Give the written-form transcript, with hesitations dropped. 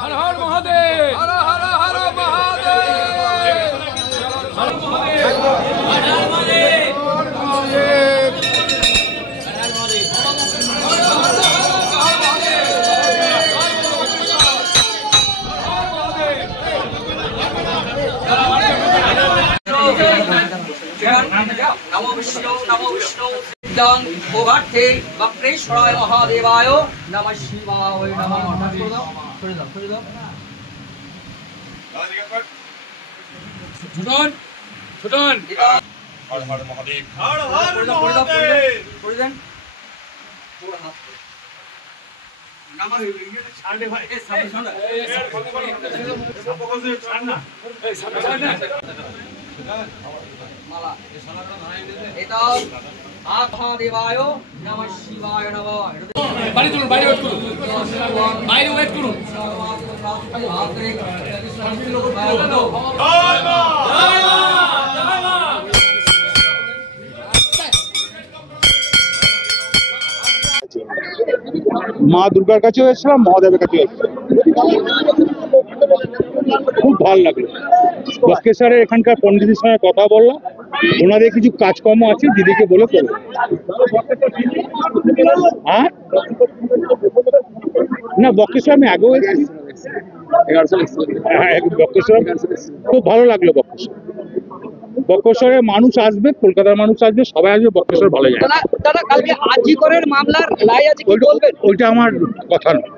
हर हर महादेव, हर हर हर महादेव, हर महादेव, नमो विष्णु भोगार्थे वक्रेश्वराय महादेवाय नमः शिवाय नमः। छुटन छुटन हर हर महादेव, हर हर महादेव। ছাড় ভাই, ছাড় না। माला महादेवाय नमः शिवाय नमः। बाड़ी चलुन, बाड़ी वेट करुन, बाड़ी वेट करुन। মা দুর্গার কাছেও এসেছিলাম, মহাদেবের কাছেও এসেছিলাম, খুব ভালো লাগলো। বক্রেশ্বরের এখানকার পণ্ডিতের সঙ্গে কথা বললাম, ওনাদের কিছু কাজকর্ম আছে, দিদিকে বলে করবো। হ্যাঁ না, বক্রেশ্বর আমি আগেও এসেছি, হ্যাঁ বক্রেশ্বর খুব ভালো লাগলো। বক্রেশ্বরের মানুষ আসবে, কলকাতার মানুষ আসবে, সবাই আসবে, বক্রেশ্বর ভালো যায়। দাদা কালকে আজি করের মামলার রায় আছে কি বলবেন? ওইটা আমার কথা নয়।